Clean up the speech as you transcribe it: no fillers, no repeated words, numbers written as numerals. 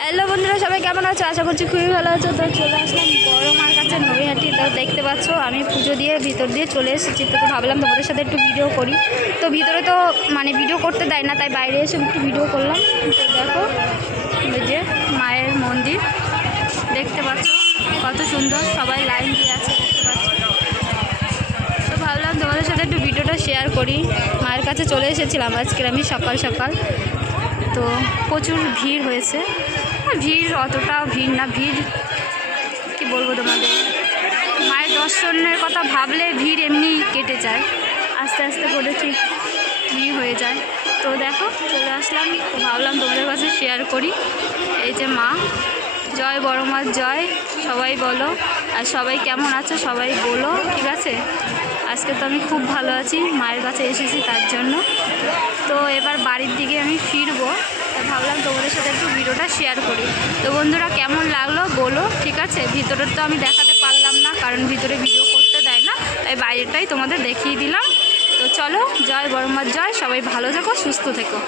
Hello বন্ধুরা, সবাই কেমন আছো? আশা করছি খুবই ভালো আছো। তো চলে আসলাম বড় মার কাছে নবীহাটি। তো দেখতে পাচ্ছ আমি পুজো দিয়ে ভিতর দিয়ে চলে এসেছি। তো ভাবলাম তোমাদের সাথে একটু ভিডিও করি। তো ভিতরে তো ভিডিও করতে দেয় না, তাই বাইরে এসে একটু ভিডিও করলাম। তো দেখো এই যে মায়ের মন্দির দেখতে পাচ্ছ কত সুন্দর, সবাই লাইন দিয়ে আছে দেখতে পাচ্ছ। তো ভাবলাম তোমাদের সাথে একটু ভিডিওটা শেয়ার করি। মায়ের কাছে চলে এসেছিলাম আজকের আমি সকাল সকাল। তো প্রচুর ভিড় হয়েছে, ভিড় অতটাও ভিড় না, ভিড় কি বলবো তোমাদের, মায়ের দর্শনের কথা ভাবলে ভিড় এমনি কেটে যায়, আস্তে আস্তে করে ঠিক ভিড় হয়ে যায়। তো দেখো চলে আসলাম, তো ভাবলাম তোমাদের কাছে শেয়ার করি। এই যে মা, জয় বড় মার জয়, সবাই বলো। আর সবাই কেমন আছো সবাই বলো, ঠিক আছে? আজকে তো আমি খুব ভালো আছি, মায়ের কাছে এসেছি তার জন্য। তো এবার বাড়ির দিকে আমি ফিরবো, ভাবলাম তোমাদের সাথে একটু ভিডিওটা শেয়ার করি। তো বন্ধুরা কেমন লাগলো বলো, ঠিক আছে? ভিতরের তো আমি দেখাতে পারলাম না, কারণ ভিতরে ভিডিও করতে দেয় না, তাই বাইরেটাই তোমাদের দেখিয়ে দিলাম। তো চলো, জয় বড় মার জয়, সবাই ভালো থেকো, সুস্থ থেকো।